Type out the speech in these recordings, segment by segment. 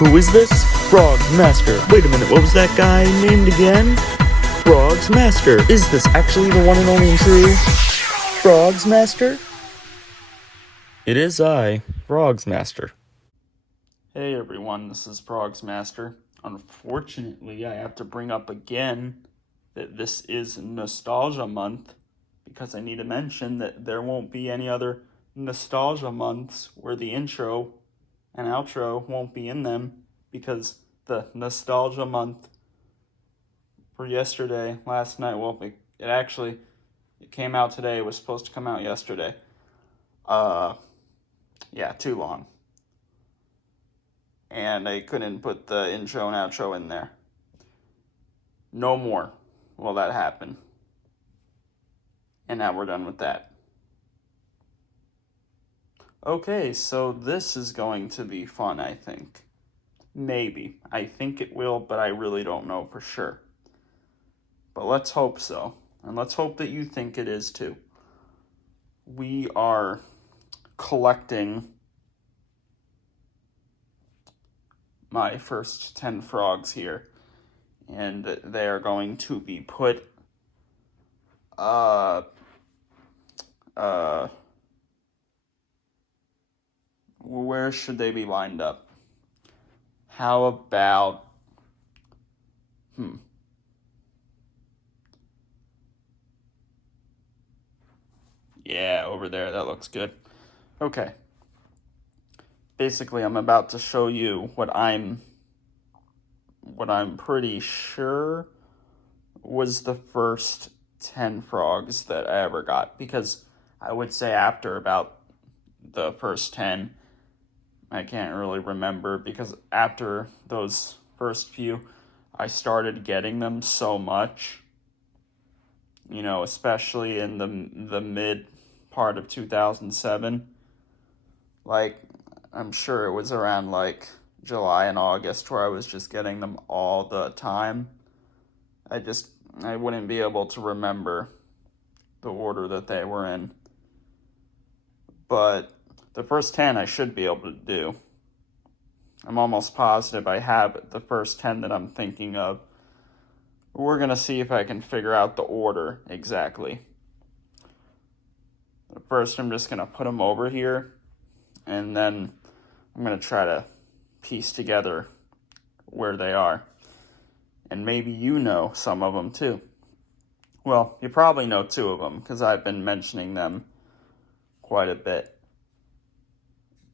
Who is this? Frogz Master. Wait a minute, what was that guy named again? Frogz Master. Is this actually the one and only and true Frogz Master? It is I, Frogz Master. Hey everyone, this is Frogz Master. Unfortunately, I have to bring up again that this is Nostalgia Month because I need to mention that there won't be any other Nostalgia Months where the intro and outro won't be in them because the Nostalgia Month for yesterday, last night, well, it came out today. It was supposed to come out yesterday. Yeah, too long. And I couldn't put the intro and outro in there. No more will that happen. And now we're done with that. Okay, so this is going to be fun, I think. Maybe. I think it will, but I really don't know for sure. But let's hope so. And let's hope that you think it is too. We are collecting my first 10 frogs here. And they are going to be put where should they be lined up? How about yeah, over there, that looks good. Okay. Basically, I'm about to show you what I'm pretty sure was the first 10 frogs that I ever got, because I would say after about the first 10, I can't really remember, because after those first few, I started getting them so much, you know, especially in the mid part of 2007. Like, I'm sure it was around like July and August where I was just getting them all the time. I wouldn't be able to remember the order that they were in. But the first 10 I should be able to do. I'm almost positive I have the first 10 that I'm thinking of. We're going to see if I can figure out the order exactly. First, I'm just going to put them over here, and then I'm going to try to piece together where they are. And maybe you know some of them too. Well, you probably know two of them because I've been mentioning them quite a bit.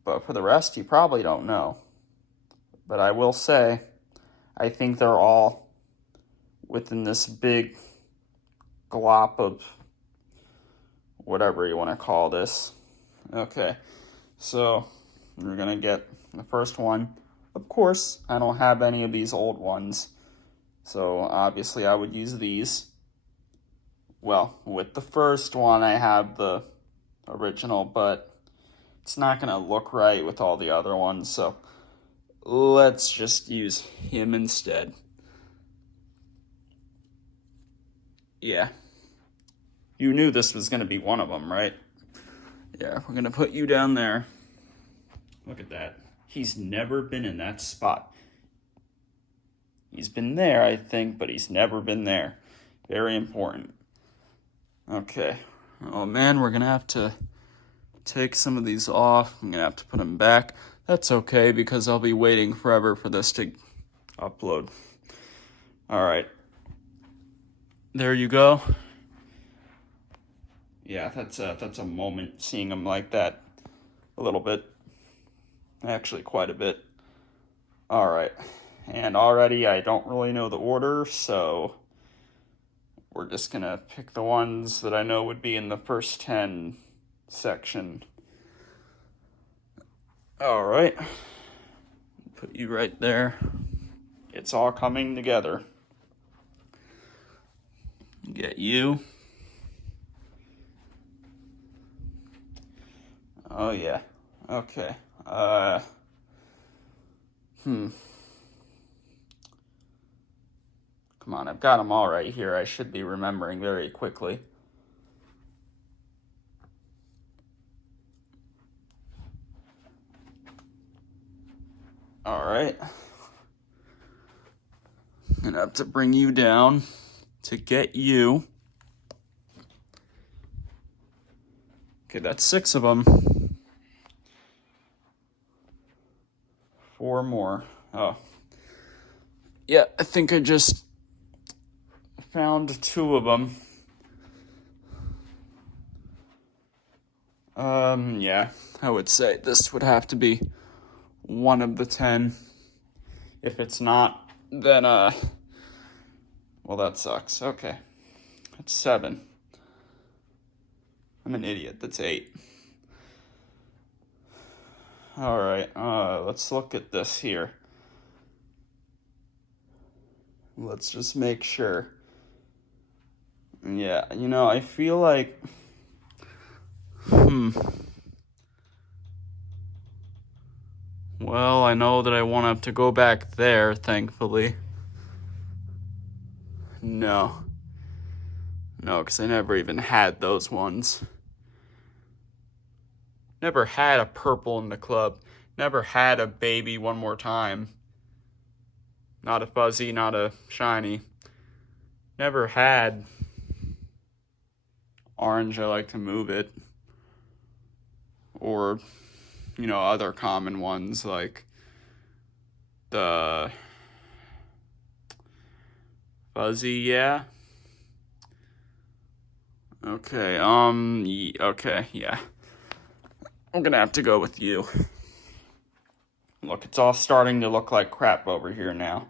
But for the rest, you probably don't know. But I will say, I think they're all within this big glop of whatever you want to call this. Okay, so we're going to get the first one. Of course, I don't have any of these old ones, so obviously I would use these. Well, with the first one, I have the original, but it's not going to look right with all the other ones, so let's just use him instead. Yeah. You knew this was going to be one of them, right? Yeah, we're going to put you down there. Look at that. He's never been in that spot. He's been there, I think, but he's never been there. Very important. Okay. Oh, man, we're going to have to take some of these off. I'm going to have to put them back. That's okay, because I'll be waiting forever for this to upload. All right. There you go. Yeah, that's a moment seeing them like that. A little bit. Actually, quite a bit. All right. And already I don't really know the order, so we're just going to pick the ones that I know would be in the first 10 section. All right. Put you right there. It's all coming together. Get you. Oh, yeah. Okay. Come on, I've got them all right here. I should be remembering very quickly. All right. right. I'm gonna have to bring you down to get you. Okay, that's 6 of them. 4 more. Oh. Yeah, I think I just found 2 of them. Yeah, I would say this would have to be one of the 10. If it's not, then, well, that sucks. Okay. That's 7. I'm an idiot. That's 8. Alright, let's look at this here. Let's just make sure. Yeah, you know, I feel like... Well, I know that I want to go back there, thankfully. No. No, because I never even had those ones. Never had a purple in the club. Never had a baby one more time. Not a fuzzy, not a shiny. Never had orange, I like to move it. Or, you know, other common ones like the fuzzy, yeah. Okay, okay, yeah. I'm gonna have to go with you. Look, it's all starting to look like crap over here now.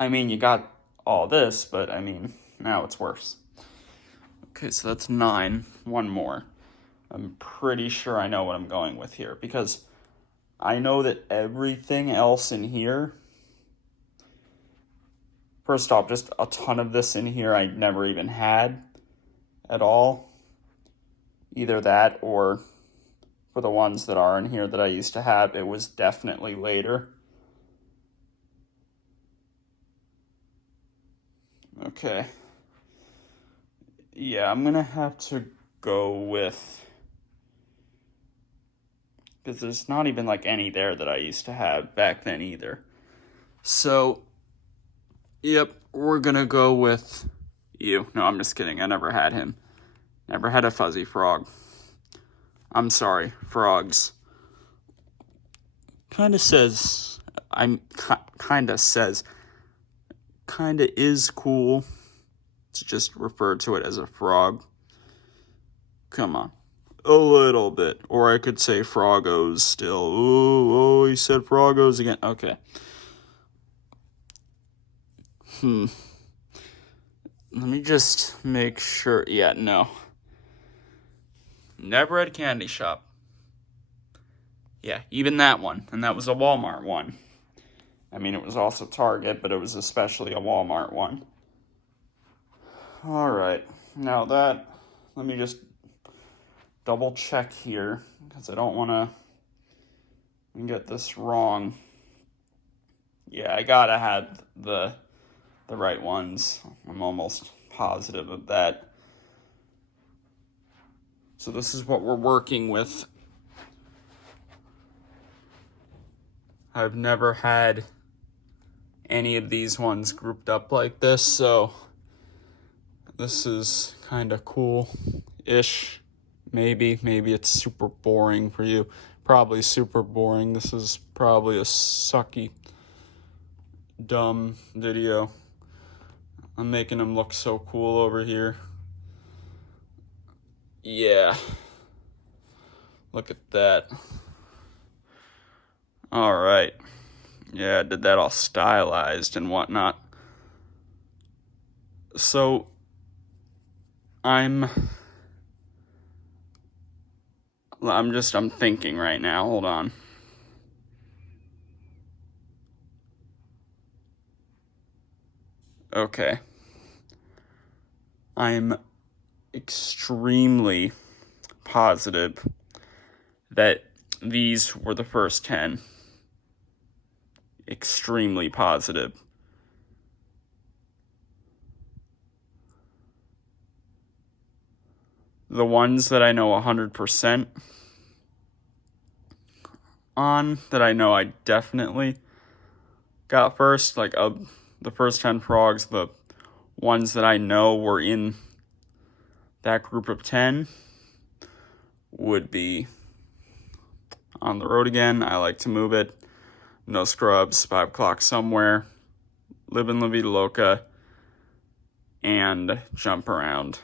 I mean, you got all this, but I mean, now it's worse. Okay, so that's 9. 1 more. I'm pretty sure I know what I'm going with here, because I know that everything else in here, first off, just a ton of this in here I never even had at all. Either that, or for the ones that are in here that I used to have, it was definitely later. Okay. Yeah, I'm gonna have to go with... because there's not even like any there that I used to have back then either. So, yep, we're gonna go with you. No, I'm just kidding. I never had him. Never had a fuzzy frog. I'm sorry, frogs. Kinda is cool to just refer to it as a frog. Come on. A little bit. Or I could say Froggos still. Oh, he said Froggos again. Okay. Let me just make sure. Yeah, no. Never had Candy Shop. Yeah, even that one. And that was a Walmart one. I mean, it was also Target, but it was especially a Walmart one. Alright. Now that... let me just double check here, because I don't want to get this wrong. Yeah, I gotta have the right ones. I'm almost positive of that. So this is what we're working with. I've never had any of these ones grouped up like this, so this is kind of cool-ish. Maybe it's super boring for you. Probably super boring. This is probably a sucky, dumb video. I'm making him look so cool over here. Yeah. Look at that. Alright. Yeah, I did that all stylized and whatnot. So, I'm thinking right now. Hold on. Okay. I'm extremely positive that these were the first 10. Extremely positive. The ones that I know 100% on, that I know I definitely got first, like the first 10 frogs, the ones that I know were in that group of 10 would be On the Road Again, I Like to Move It, No Scrubs, 5 O'Clock Somewhere, Livin' La Vida Loca, and Jump Around.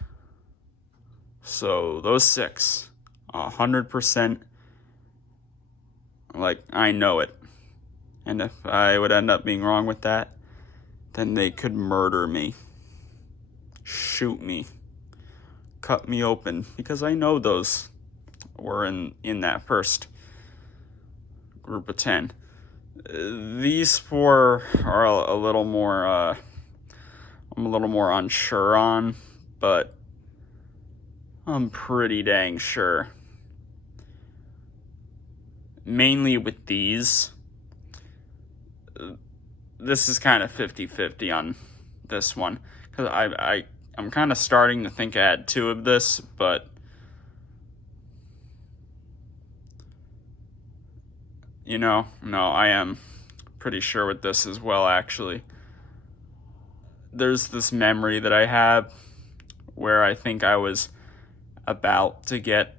So those 6, 100%, like, I know it. And if I would end up being wrong with that, then they could murder me, shoot me, cut me open, because I know those were in that first group of 10. These 4 are a little more, I'm a little more unsure on, but I'm pretty dang sure. Mainly with these, this is kind of 50-50 on this one, because I'm kind of starting to think I had 2 of this, but no, I am pretty sure with this as well, actually. There's this memory that I have where I think I was about to get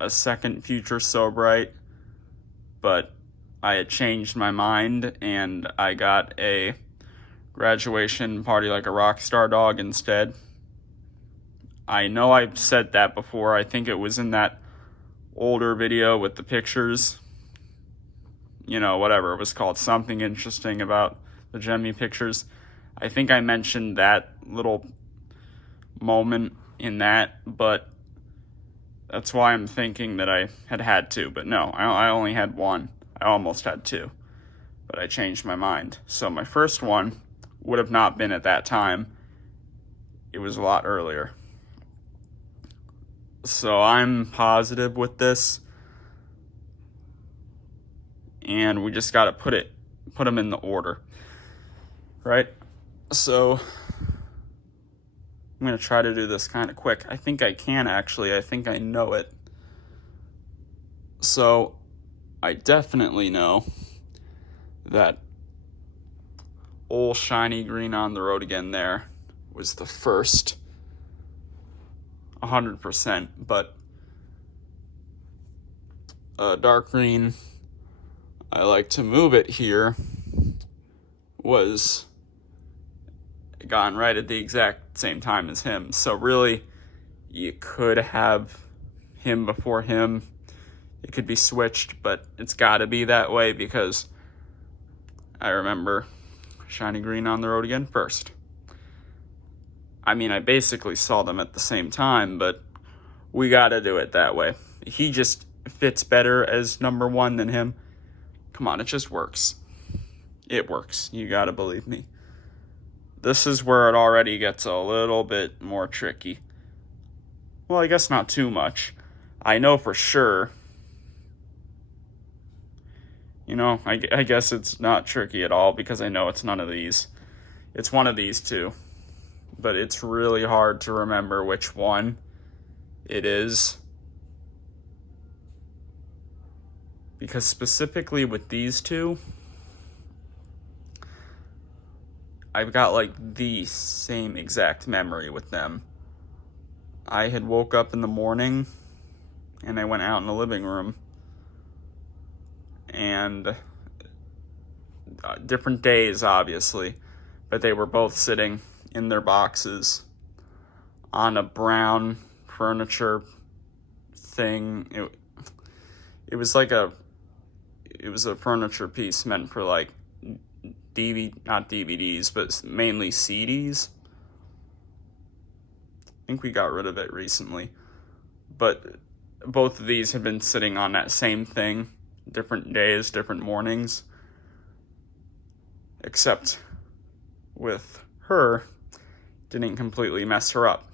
a second Future So Bright, but I had changed my mind and I got a Graduation Party Like a Rockstar Dog instead. I know I've said that before. I think it was in that older video with the pictures. Whatever it was called, something interesting about the Gemmy pictures. I think I mentioned that little moment in that, but that's why I'm thinking that I had 2. But no, I only had 1. I almost had 2, but I changed my mind. So my first one would have not been at that time. It was a lot earlier. So I'm positive with this. And we just got to put them in the order, right? So I'm going to try to do this kind of quick. I think I can, actually. I think I know it. So I definitely know that Old Shiny Green On the Road Again there was the first, 100%, but Dark Green, I Like to Move It here was gone right at the exact same time as him. So really, you could have him before him. It could be switched, but it's got to be that way because I remember Shiny Green On the Road Again first. I mean, I basically saw them at the same time, but we got to do it that way. He just fits better as number 1 than him. Come on, it just works. It works. You got to believe me. This is where it already gets a little bit more tricky. Well, I guess not too much. I know for sure. I guess it's not tricky at all because I know it's none of these. It's one of these 2. But it's really hard to remember which one it is. Because specifically with these 2, I've got like the same exact memory with them. I had woke up in the morning and I went out in the living room and different days, obviously, but they were both sitting in their boxes on a brown furniture thing. It was a furniture piece meant for like not DVDs, but mainly CDs. I think we got rid of it recently. But both of these have been sitting on that same thing, different days, different mornings. Except with her, didn't completely mess her up.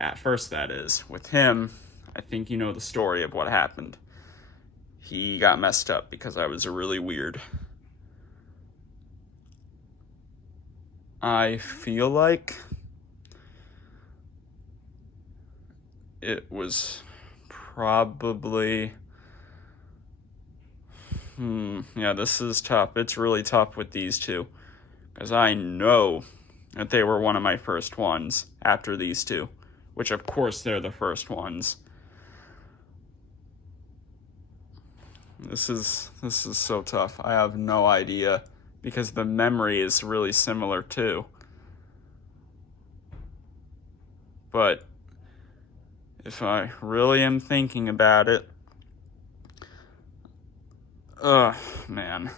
At first, that is. With him, I think you know the story of what happened. He got messed up because I was really weird. I feel like it was probably Yeah, this is tough. It's really tough with these two. Because I know that they were one of my first ones after these two. Which, of course, they're the first ones. This is so tough. I have no idea. Because the memory is really similar, too. But if I really am thinking about it... man.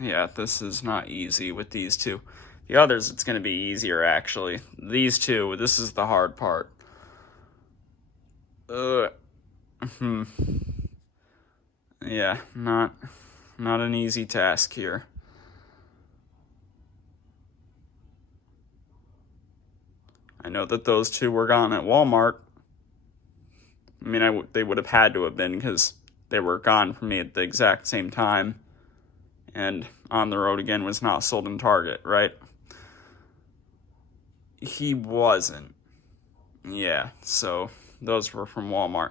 Yeah, this is not easy with these two. The others, it's going to be easier, actually. These two, this is the hard part. Yeah, not an easy task here. I know that those two were gone at Walmart. I mean, they would have had to have been because they were gone from me at the exact same time. And On the Road Again was not sold in Target, right? He wasn't. Yeah, so those were from Walmart.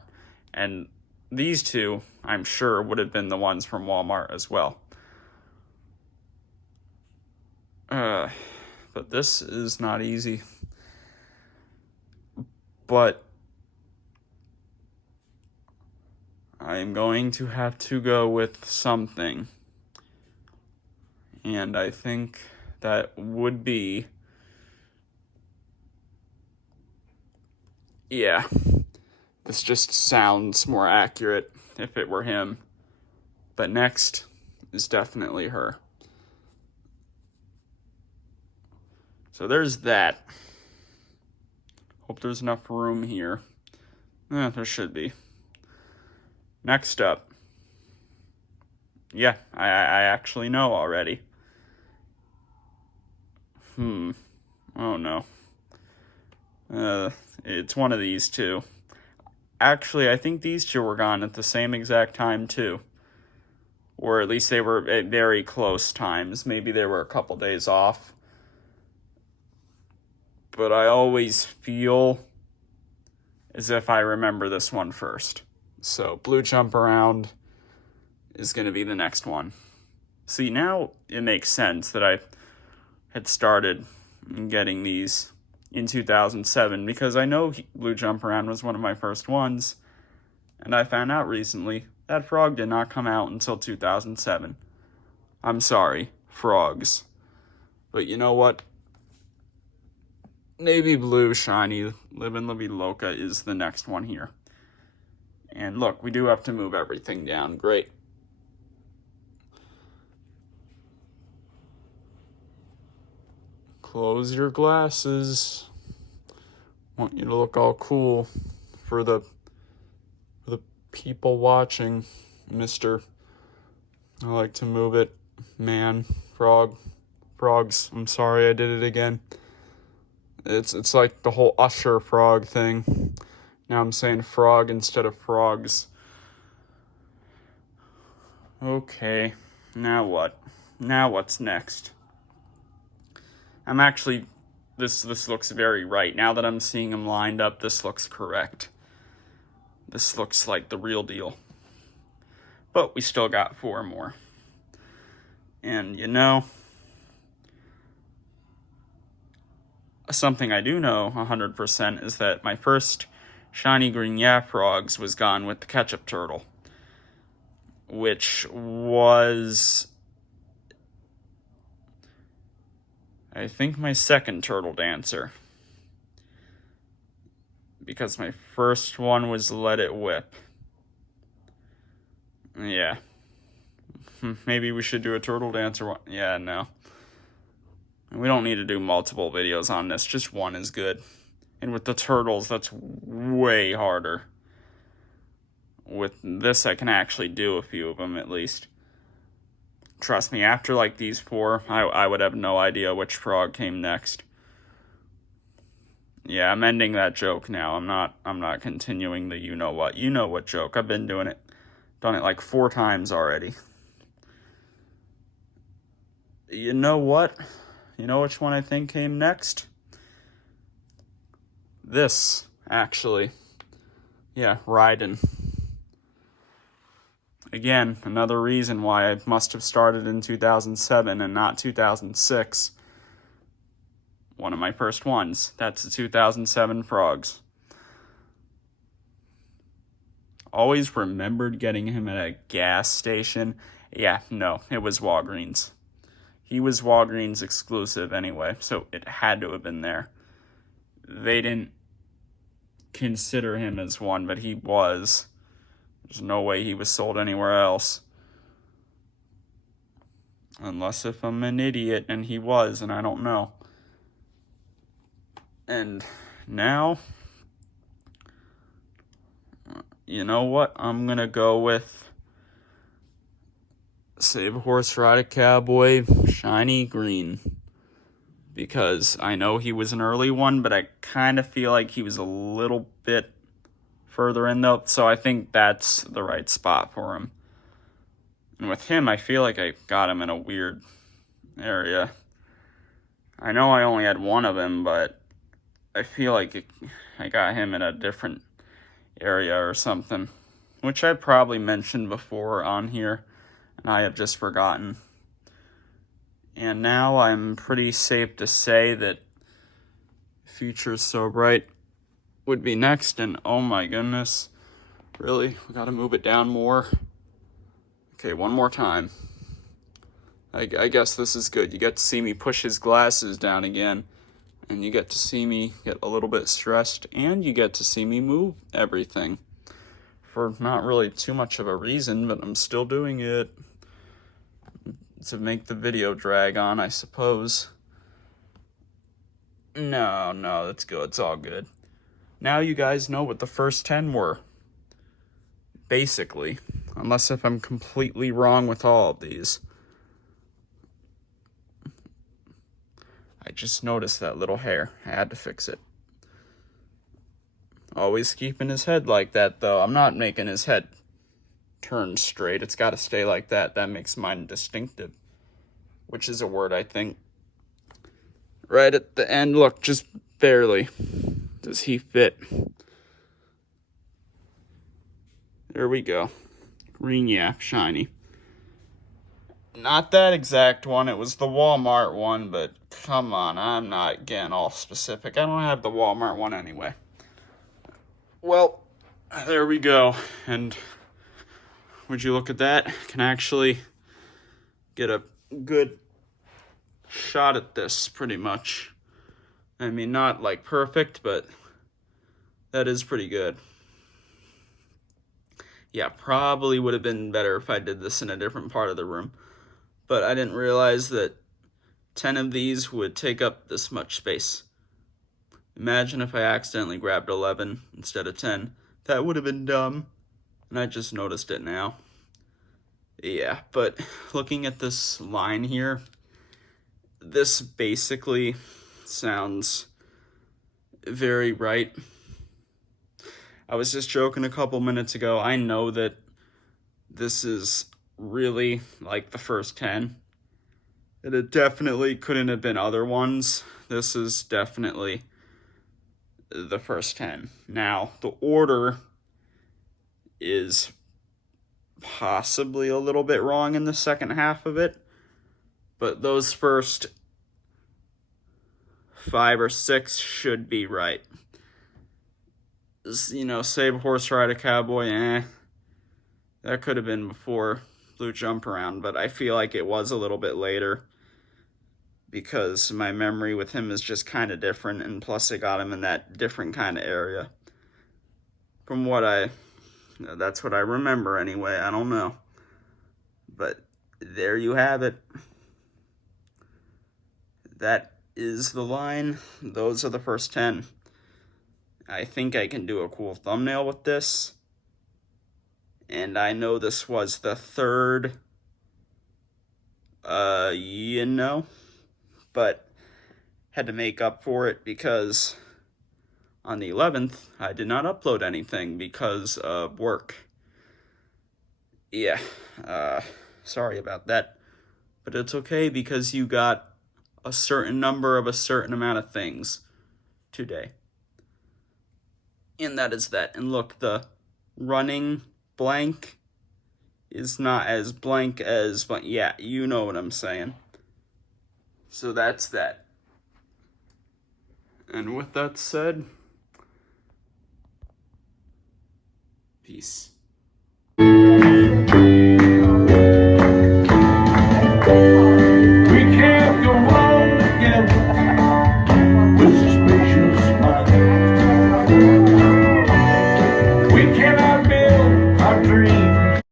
And these two, I'm sure, would have been the ones from Walmart as well. But this is not easy. But I'm going to have to go with something. And I think that would be... Yeah. This just sounds more accurate if it were him. But next is definitely her. So there's that. Hope there's enough room here. There should be. Next up. Yeah, I actually know already. Oh no. It's one of these two. Actually, I think these two were gone at the same exact time too. Or at least they were at very close times. Maybe they were a couple days off. But I always feel as if I remember this one first. So, Blue Jump Around is going to be the next one. See, now it makes sense that I had started getting these in 2007 because I know Blue Jump Around was one of my first ones. And I found out recently that Frog did not come out until 2007. I'm sorry, Frogz. But you know what? Navy Blue Shiny Livin' La Vida Loca is the next one here. And look, we do have to move everything down. Great. Close your glasses. Want you to look all cool for the people watching, Mr. I like to move it. Man, Frogz. I'm sorry I did it again. It's like the whole Usher frog thing. Now I'm saying frog instead of Frogz. Okay, now what? Now what's next? I'm actually... This looks very right. Now that I'm seeing them lined up, this looks correct. This looks like the real deal. But we still got 4 more. And you know... Something I do know 100% is that my first shiny green Frogz was gone with the ketchup turtle, which was, I think, my second turtle dancer, because my first one was Let It Whip. Yeah. Maybe we should do a turtle dancer one. Yeah, no. We don't need to do multiple videos on this. Just one is good. And with the turtles, that's way harder. With this, I can actually do a few of them, at least. Trust me, after, like, these 4, I would have no idea which frog came next. Yeah, I'm ending that joke now. I'm not continuing the you know what joke. I've been doing it. Done it, like, 4 times already. You know what? You know which one I think came next? This, actually. Yeah, Raiden. Again, another reason why I must have started in 2007 and not 2006. One of my first ones. That's the 2007 Frogz. Always remembered getting him at a gas station. Yeah, no, it was Walgreens. He was Walgreens exclusive anyway, so it had to have been there. They didn't consider him as one, but he was. There's no way he was sold anywhere else. Unless if I'm an idiot and he was, and I don't know. And now, you know what? I'm going to go with Save a Horse, Ride a Cowboy, Shiny Green. Because I know he was an early one, but I kind of feel like he was a little bit further in though. So I think that's the right spot for him. And with him, I feel like I got him in a weird area. I know I only had one of him, but I feel like I got him in a different area or something, which I probably mentioned before on here, and I have just forgotten. And now I'm pretty safe to say that Future's So Bright would be next, and oh my goodness, really? We gotta move it down more. Okay, one more time. I guess this is good. You get to see me push his glasses down again, and you get to see me get a little bit stressed, and you get to see me move everything. For not really too much of a reason, but I'm still doing it. To make the video drag on, I suppose. No, that's good. It's all good. Now you guys know what the first 10 were. Basically. Unless if I'm completely wrong with all of these. I just noticed that little hair. I had to fix it. Always keeping his head like that, though. I'm not making his head turn straight. It's got to stay like that. That makes mine distinctive. Which is a word, I think. Right at the end, look, just barely. Does he fit? There we go. Green Yap, shiny. Not that exact one, it was the Walmart one, but come on, I'm not getting all specific. I don't have the Walmart one anyway. Well, there we go. And would you look at that? Can actually get a good shot at this, pretty much. I mean, not like perfect, but that is pretty good. Yeah, probably would have been better if I did this in a different part of the room. But I didn't realize that 10 of these would take up this much space. Imagine if I accidentally grabbed 11 instead of 10. That would have been dumb. And I just noticed it now. Yeah, but looking at this line here, this basically sounds very right. I was just joking a couple minutes ago. I know that this is really like the first 10. And it definitely couldn't have been other ones. This is definitely the first 10. Now, the order is possibly a little bit wrong in the second half of it. But those first 5 or 6 should be right. You know, Save a Horse, Ride a Cowboy, that could have been before Blue Jump Around, but I feel like it was a little bit later because my memory with him is just kind of different, and plus I got him in that different kind of area. From what that's what I remember anyway, I don't know. But there you have it. That is the line. Those are the first 10. I think I can do a cool thumbnail with this. And I know this was the third, but had to make up for it because on the 11th, I did not upload anything because of work. Yeah, sorry about that, but it's okay because you got a certain number of a certain amount of things today. And that is that. And look, the running blank is not as blank as, but yeah, you know what I'm saying. So that's that. And with that said, peace.